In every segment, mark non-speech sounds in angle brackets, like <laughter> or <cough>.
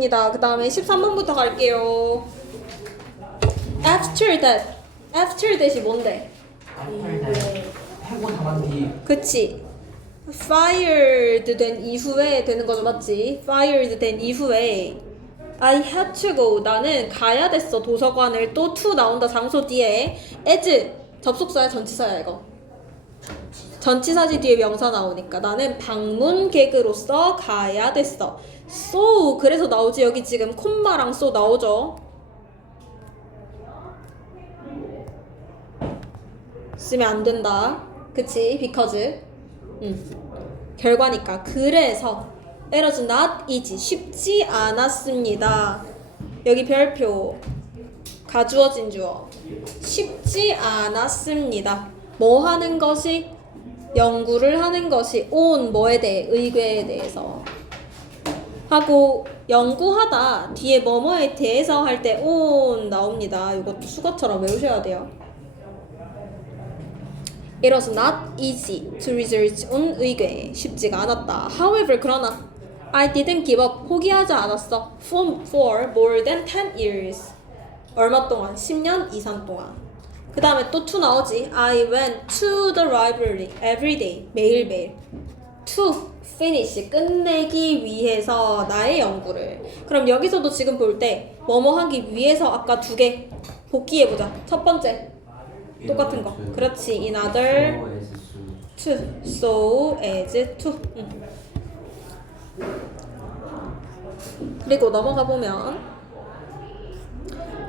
입니다. 그 다음에 13번부터 갈게요. after that. after that이 뭔데? 해고 당한 뒤 그치. fired 된 이후에 되는 거죠, 맞지? fired 된 이후에 I had to go. 나는 가야 됐어. 도서관을 또 to 나온다 장소 뒤에 as 접속사야 전치사야 이거. 전치사지 뒤에 명사 나오니까 나는 방문객으로서 가야 됐어. So 그래서 나오지 여기 지금 콤마랑 so 나오죠. 쓰면 안 된다. 그치? because. 음. 결과니까. 그래서 was not easy. 쉽지 않았습니다. 여기 별표. 가주어진 주어. 쉽지 않았습니다. 뭐 하는 것이? 연구를 하는 것이 on 뭐에 대해? 의궤에 대해서. 하고 연구하다 뒤에 뭐뭐에 대해서 할때 on 나옵니다. 이것도 수거처럼 외우셔야 돼요. It was not easy to research on 의궤. 쉽지가 않았다. However, 그러나 I didn't give up. 포기하지 않았어. For, for more than 10 years. 얼마 동안? 10년 이상 동안. 그 다음에 또 to 나오지. I went to the library every day. 매일매일. To finish. 끝내기 위해서 나의 연구를. 그럼 여기서도 지금 볼 때 뭐뭐 하기 위해서 아까 두 개 복귀해보자. 첫 번째. 똑같은 거. 그렇지. In other to. So as to. 음. 그리고 넘어가 보면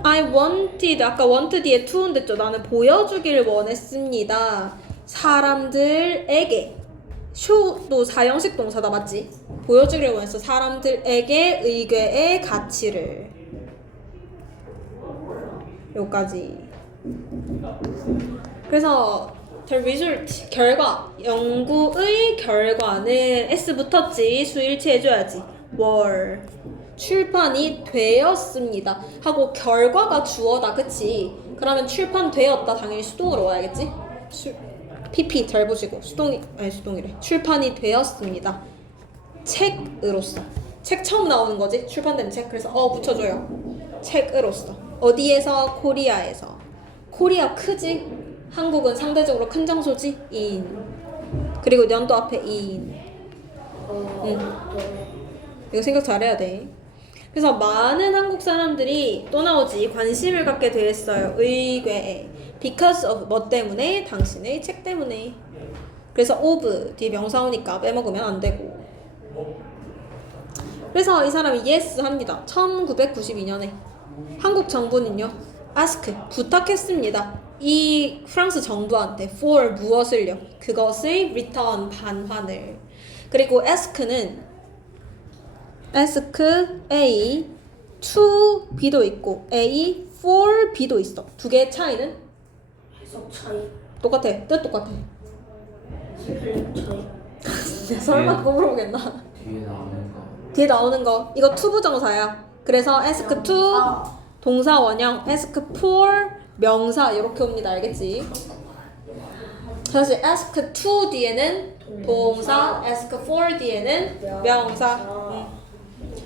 I wanted 아까 want 뒤에 to인 됐죠. 나는 보여주기를 원했습니다. 사람들에게 show도 사형식 동사다 맞지? 보여주기를 원했어. 사람들에게 의궤의 가치를 여기까지. 그래서 the result 결과 연구의 결과는 s 붙었지 수일치 해줘야지 월 출판이 되었습니다 하고 결과가 주어다 그치 그러면 출판되었다 당연히 수동으로 와야겠지 수, pp 잘 보시고 수동이 아니 수동이래. 출판이 되었습니다. 책으로서. 책 처음 나오는 거지? 출판된 책. 그래서 어 붙여줘요. 책으로서. 어디에서? 코리아에서. 코리아 크지? 한국은 상대적으로 큰 장소지? 인. 그리고 연도 앞에 인. 응. 이거 생각 잘해야 돼. 그래서 많은 한국 사람들이 또 나오지. 관심을 갖게 되었어요. 의궤에 because of 뭐 때문에 당신의 책 때문에. 그래서 of 뒤에 명사 오니까 빼먹으면 안 되고. 그래서 이 사람이 yes 합니다. 1992년에. 한국 정부는요 ask 부탁했습니다. 이 프랑스 정부한테 for 무엇을요? 그것의 return 반환을. 그리고 ask는 ask A to B도 있고 A for B도 있어. 두 개의 차이는 해 석 차이, 똑같아. 뜻 똑같아. 차이. <laughs> 설마 그거 물어보겠나? 뒤에 나오는 거 뒤에 나오는 거 이거 to 부정사야. 그래서 ask to 아, 동사 원형, ask for 명사 이렇게 옵니다. 알겠지? 사실 ask to 뒤에는 동사, ask for 뒤에는 명사. 음.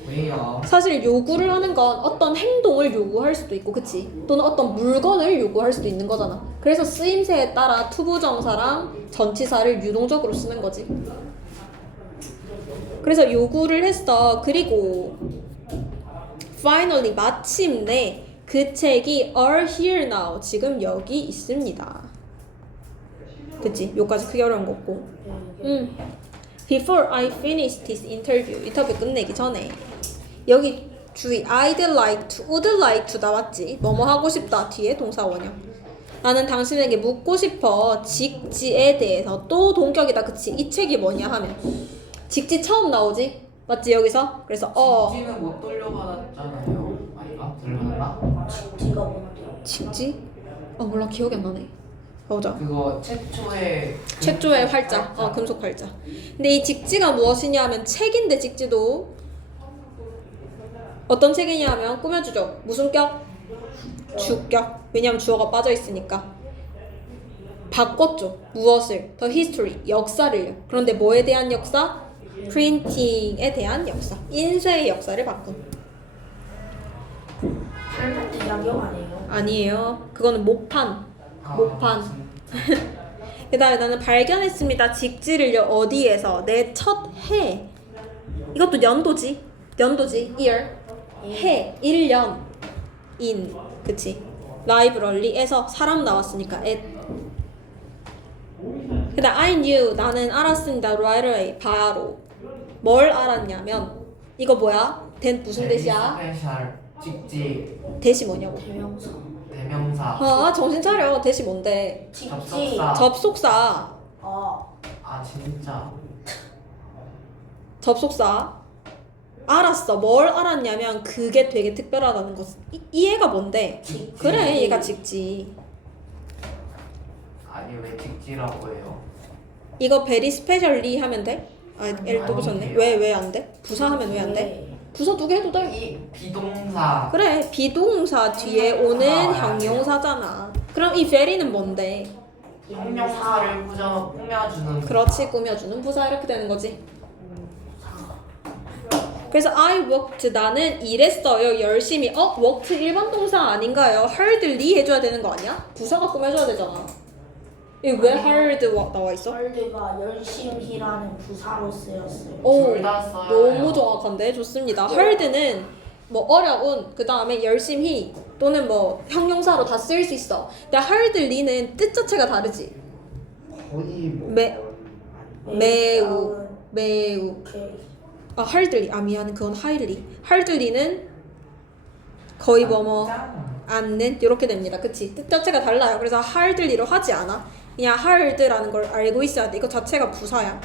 왜요? 사실 요구를 하는 건 어떤 행동을 요구할 수도 있고, 그치? 또는 어떤 물건을 요구할 수도 있는 거잖아. 그래서 쓰임새에 따라 투부정사랑 전치사를 유동적으로 쓰는 거지. 그래서 요구를 했어. 그리고 finally 마침내 그 책이 are here now 지금 여기 있습니다. 그치? 요까지 크게 어려운 거 없고. 음. Before I finish this interview, 인터뷰 끝내기 전에 여기 주의 I'd like to, would like to 나왔지. 뭐뭐 하고 싶다 뒤에 동사 원형. 나는 당신에게 묻고 싶어 직지에 대해서 또 동격이다 그치? 이 책이 뭐냐 하면 직지 처음 나오지? 맞지 여기서? 그래서 어 직지는 못 돌려받았잖아요 아닌가? 돌려받았나? 직지가 뭔데요? 직지? 어 몰라 기억이 안 나네. 보자. 그거 그 책조의 활자, 어 금속 활자. 근데 이 직지가 무엇이냐면 책인데 직지도 어떤 책이냐면 꾸며주죠. 무슨 격? 주격. 왜냐면 주어가 빠져 있으니까. 바꿨죠. 무엇을? 더 history, 역사를요. 그런데 뭐에 대한 역사? 프린팅에 대한 역사. 인쇄의 역사를 바꾼. 아니에요? 아니에요. 그거는 모판. 모판. <laughs> 그 다음에 나는 발견했습니다. 직지를요, 어디에서? 내 첫 해. 이것도 연도지. 연도지. year. 해. 1년. in. 그치. 라이브러리에서 사람 나왔으니까 at. 그 다음 I knew. 나는 알았습니다. right away. 바로. 뭘 알았냐면 이거 뭐야? 된 무슨 대시야? 스페셜 직지 대시 뭐냐고. 대명사. 대명사 아 정신 차려. 대시 뭔데? 직지. 접속사. 접속사. 어. 아 진짜 접속사 알았어 뭘 알았냐면 그게 되게 특별하다는 거 이, 이해가 뭔데 직지 그래 얘가 직지 아니 왜 직지라고 해요? 이거 베리 스페셜리 하면 돼? 아 L 또 붙였네 아니에요. 왜 왜 안 돼? 부사 하면 왜 안 돼? 네. 부사 두 개 해도 돼 이 비동사 그래 비동사 뒤에 오는 아, 형용사잖아 그럼 이 베리는 뭔데? 형용사를 꾸며 꾸며주는 그렇지 꾸며주는 부사 이렇게 되는 거지 그래서 I worked 나는 일했어요 열심히 어 worked 일반 동사 아닌가요? hardly 해줘야 되는 거 아니야? 부사가 꾸며줘야 되잖아 이거 왜 hard 와- 나와 있어? 헐드가 열심히라는 부사로 쓰였어요. 오 둘다 써요. 너무 정확한데 좋습니다 hard는 뭐 어려운 그 다음에 열심히 또는 뭐 형용사로 다 쓸 수 있어 근데 hardly는 뜻 자체가 다르지 거의 뭐 매, 매우 매우 오케이. 아 hardly 아 미안 그건 highly hardly는 거의 뭐뭐 짱. 않는? 이렇게 됩니다. 그치? 뜻 자체가 달라요. 그래서 hardly로 하지 않아. 그냥 hard라는 걸 알고 있어야 돼. 이거 자체가 부사야.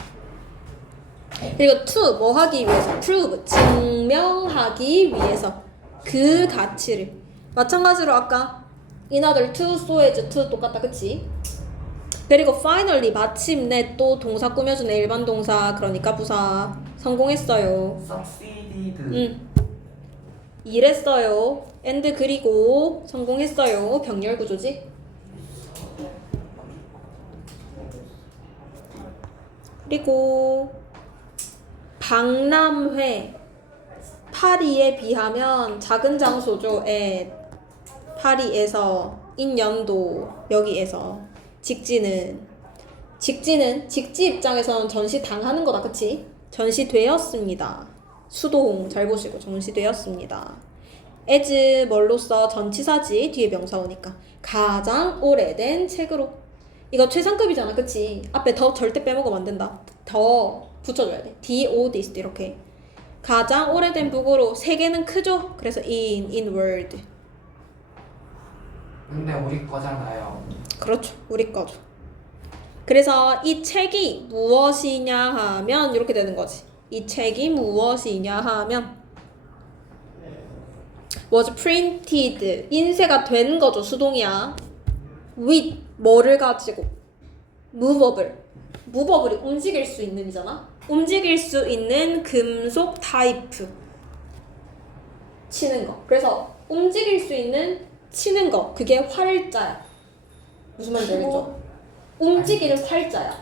그리고 to 뭐 하기 위해서? prove 증명하기 위해서. 그 가치를. 마찬가지로 아까 in order to so as to 똑같다. 그치? 그리고 finally 마침내 또 동사 꾸며주는 일반 동사. 그러니까 부사 성공했어요 succeeded 응. 일했어요. and 그리고 성공했어요. 병렬 구조지. 그리고 박람회 파리에 비하면 작은 장소죠. 에 파리에서 인연도 여기에서 직지는 직지는 직지 입장에서는 전시 당하는 거다. 그치? 전시되었습니다. 수동 잘 보시고 전시되었습니다. as 뭘로써 전치사지 뒤에 명사 오니까 가장 오래된 책으로. 이거 최상급이잖아 그치? 앞에 더 절대 빼먹으면 안 된다. 더 붙여줘야 돼. The oldest 이렇게. 가장 오래된 북으로 세계는 크죠? 그래서 in in world. 근데 우리 거잖아요. 그렇죠. 우리 거죠 그래서 이 책이 무엇이냐 하면 이렇게 되는 거지. 이 책이 무엇이냐 하면 was printed. 인쇄가 된 거죠 수동이야. with 뭐를 가지고? movable. moveable이 움직일 수 있는 이잖아. 움직일 수 있는 금속 타입 치는 거. 그래서 움직일 수 있는 치는 거. 그게 활자야. 무슨 말인지 알겠죠? 움직이는 활자야.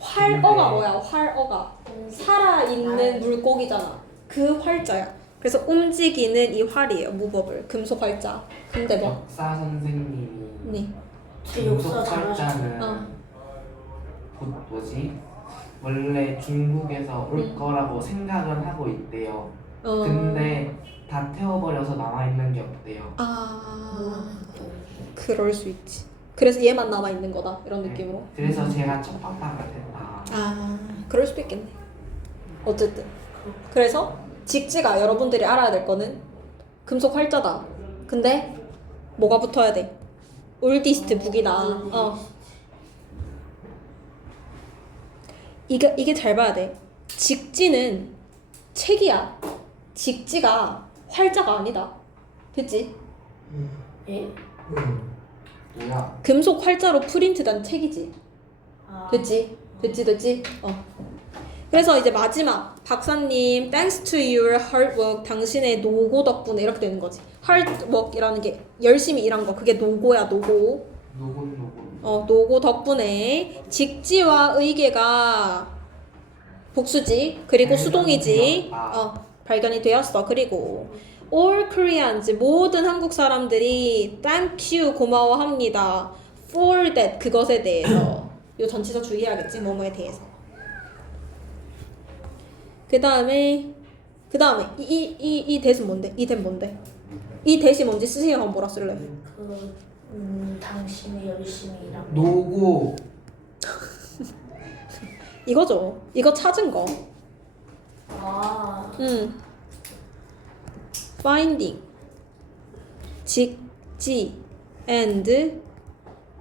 활어가 뭐야 활어가? 살아있는 물고기잖아. 그 활자야. 그래서 움직이는 이 활이에요 무법을. 금속 활자. 근데 뭐? 역사 선생님이 네. 제 역사 금속. 활자는 어. 곧 뭐지? 원래 중국에서 올 음. 거라고 생각은 하고 있대요. 어. 근데 다 태워버려서 남아있는 게 없대요. 아. 그럴 수 있지 그래서 얘만 남아 있는 거다. 이런 느낌으로. 그래서 제가 첫 방파가 됐다. 아 그럴 수도 있겠네. 어쨌든. 그래서 직지가 여러분들이 알아야 될 거는 금속 활자다. 근데 뭐가 붙어야 돼? 올디스트 북이다. 어. 이게 이게 잘 봐야 돼. 직지는 책이야. 직지가 활자가 아니다. 됐지? 예? 뭐야 금속 활자로 프린트된 책이지 아, 됐지? 됐지, 됐지? 어. 그래서 이제 마지막 박사님, thanks to your hard work, 당신의 노고 덕분에 이렇게 되는 거지. hard work이라는 게 열심히 일한 거, 그게 노고야, 노고. 노곤 노곤 어, 노고 덕분에 직지와 의계가 복수지, 그리고 수동이지. 어, 발견이 되었어. 그리고 all Koreans 모든 한국 사람들이 thank you 고마워합니다. for that 그것에 대해서 요 전치사 주의해야겠지 뭐뭐에 대해서. 그 다음에 그 다음에 이 이 이 대신 뭔데? 이대 뭔데? 이 대시 뭔지 쓰세요. 한번 뭐라 쓸래? 그 음, 당신이 열심히 일하고 노고 이거죠. 이거 찾은 거. 아 음. Finding 직지 and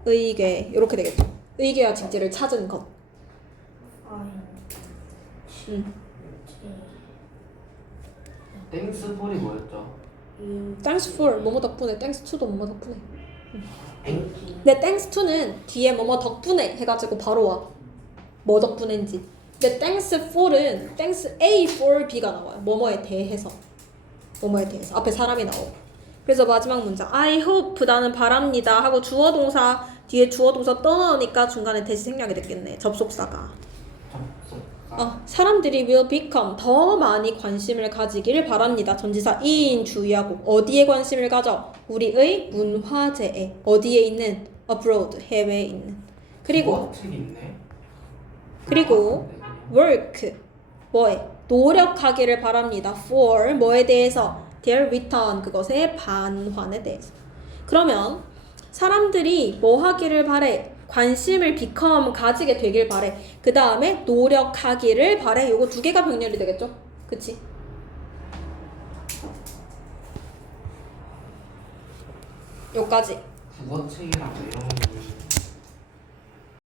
의계 이렇게 되겠죠. 의계와 직지를 찾은 것. 음. 땡스 폴이 뭐였죠? 유 Thanks for 뭐뭐 덕분에 thanks to도 뭐뭐 덕분에. 엥? 근데 thanks to는 뒤에 뭐뭐 덕분에 해가지고 바로 와. 뭐 덕분인지. 근데 thanks for은 thanks A for B가 나와요. 뭐뭐에 대해서. 뭐뭐에 대해서. 앞에 사람이 나오고. 그래서 마지막 문장 I hope 나는 바랍니다 하고 주어 동사 뒤에 주어 동사 떠넣으니까 중간에 대시 생략이 됐겠네. 접속사가. 접속 어, 사람들이 will become 더 많이 관심을 가지기를 바랍니다. 전지사 in 주의하고 어디에 관심을 가져? 우리의 문화재에 어디에 있는 abroad 해외에 있는 그리고 책 있네 그리고 work 뭐에 노력하기를 바랍니다. for 뭐에 대해서? Their return 그것의 반환에 대해서. 그러면 사람들이 뭐 하기를 바래? 관심을 become 가지게 되길 바래. 그 다음에 노력하기를 바래. 요거 두 개가 병렬이 되겠죠? 그치? 요까지. 국어책이랑 외우는